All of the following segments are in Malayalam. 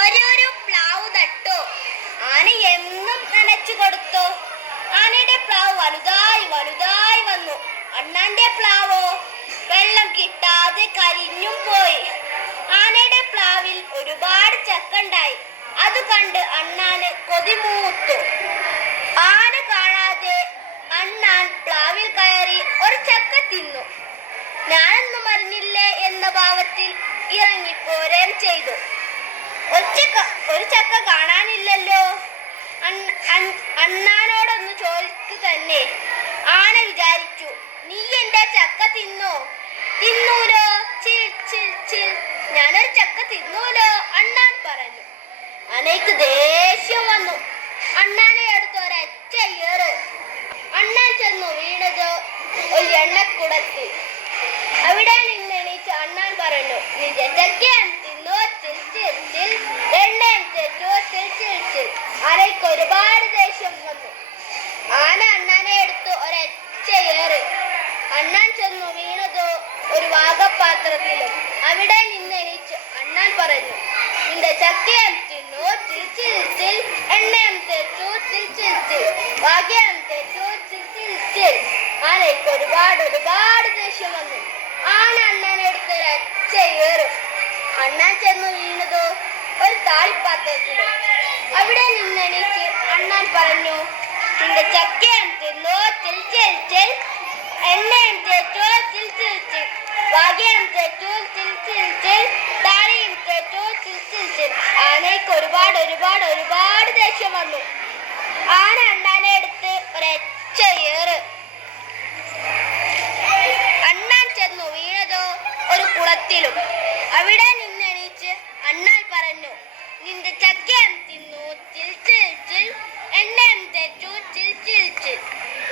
ഒരു പ്ലാവ് നട്ടു. ആന എന്നും നനച്ചു കൊടുത്തു. ആനയുടെ പ്ലാവ് വലുതായി വലുതായി വന്നു. അണ്ണാന്റെ പ്ലാവോ വെള്ളം കിട്ടാതെ കരിഞ്ഞും പോയി. ആനയുടെ പ്ലാവിൽ ഒരുപാട് ചക്കണ്ടായി. അത് കണ്ട് അണ്ണാന് കൊതിമൂത്തു. ആന കാണാതെ അണ്ണാൻ പ്ലാവിൽ കയറി ഒരു ചക്ക തിന്നു. ഞാനൊന്നും അറിഞ്ഞില്ലേ എന്ന ഭാവത്തിൽ ഇറങ്ങിപ്പോരുകയും ചെയ്തു. ഒരു ചക്ക കാണാനില്ലല്ലോ. അണ്ണാനോടൊന്ന് ചോദിക്കു തന്നെ. ആന വിചാരിച്ചു, നീ എന്റെ ചക്ക തിന്നോ? തിന്നൂലോ. ചിൽ ചിൽ ചിൽ, ഞാനൊരു ചക്ക തിന്നൂലോ, അണ്ണാൻ പറഞ്ഞു. ആനയ്ക്ക് ദേഷ്യം വന്നു. അണ്ണാനെ എടുത്ത് ഒരൊറ്റ ഏറ്. അണ്ണാൻ ചെന്നു വീണത് ഒരു എണ്ണക്കുടത്തിൽ. അവിടെ നിന്നെണീച്ച് അണ്ണാൻ പറഞ്ഞു, നിന്റെ ചക്കയും തിന്നോ, ചിൽ ചിൽ ചിൽ, എണ്ണയും തെറ്റോ, ചിൽ ചിൽ ചിൽ. ആനയ്ക്ക് ഒരുപാട് ദേഷ്യം വന്നു. ആന അണ്ണാനെ എടുത്ത് ഒരൊറ്റ ഏറ്. അണ്ണാൻ ചെന്നു വീണതോ ഒരു വാഗപാത്രത്തിലും. അവിടെ നിന്നെണീച്ച് അണ്ണാൻ പറഞ്ഞു, നിന്റെ ചക്കയും തിന്നോ, ചിൽ ചിൽ ചിൽ, എണ്ണയും തെറ്റോ, ചിൽ ചിൽ ചിൽ, ഭാഗ്യം തെറ്റോ, ചിൽ ചിൽ ചിൽ. ആനയ്ക്ക് ഒരുപാട് ദേഷ്യം വന്നു. ആന അണ്ണാനെ എടുത്ത് ഒരൊറ്റ ഏറ്. അണ്ണാൻ ചെന്നു വീണതോ ഒരു താളിപ്പാത്രത്തിലും. അവിടെ നിന്നെണീച്ച് അണ്ണാൻ പറഞ്ഞു, നിന്റെ ചക്കയും തിന്നോ, ചിൽ ചിൽ ചിൽ, എണ്ണയും തെറ്റോ, ചിൽ ചിൽ ചിൽ, ഭാഗ്യം തെറ്റോ, ചിൽ ചിൽ ചിൽ, താളിയും തെറ്റോ, ചിൽ ചിൽ ചിൽ. ആനയ്ക്ക് ഒരുപാട് ദേഷ്യം വന്നു. ആന അണ്ണാനെ എടുത്ത് ഒരൊറ്റ ഏറ്. അണ്ണാൻ ചെന്നു വീണതോ ഒരു കുളത്തിലും. അവിടെ നിന്നെണീച്ച് അണ്ണാൻ പറഞ്ഞു, നിന്റെ ചക്കയും തിന്നു, ചിൽ ചിൽ ചിൽ, എണ്ണയും തെറ്റു, ചിൽ ചിൽ ചിൽ,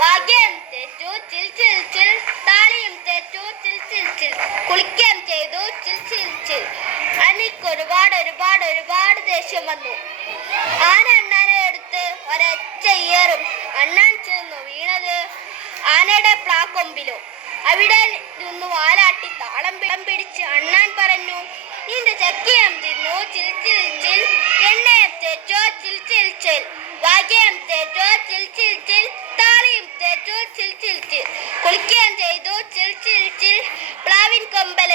ഭാഗ്യം തെറ്റു, ചിൽ ചിൽ ചിൽ, താളിയും തെറ്റു, ചിൽ ചിൽ ചിൽ, കുളിക്കുകയും ചെയ്തു, ചിൽ ചിൽ ചിൽ. എനിക്ക് ഒരുപാട് ദേഷ്യം വന്നു. ആന അണ്ണാനെ എടുത്ത് ഒരൊറ്റ ഏറും. അണ്ണാൻ ചെന്നു വീണത് ആനയുടെ പ്ലാക്കൊമ്പിലും. അവിടെ നിന്ന് വാലാട്ടി താളം പിടിച്ച് അണ്ണാൻ പറഞ്ഞു, നിന്റെ ചക്കയും തിന്നു, ചിൽ ചിൽ ചിൽ, എണ്ണയും തെറ്റോ, ചിൽ ചിൽ ചിൽ, ഭാഗ്യം തെറ്റോ, ചിൽ ചിൽ ചിൽ, താളിയും തെറ്റോ, ചിൽ ചിൽ ചിൽ, കുളിക്കുകയും ചെയ്തു, ചിൽ ചിൽ ചിൽ. പ്ലാവിൻ കൊമ്പിൽ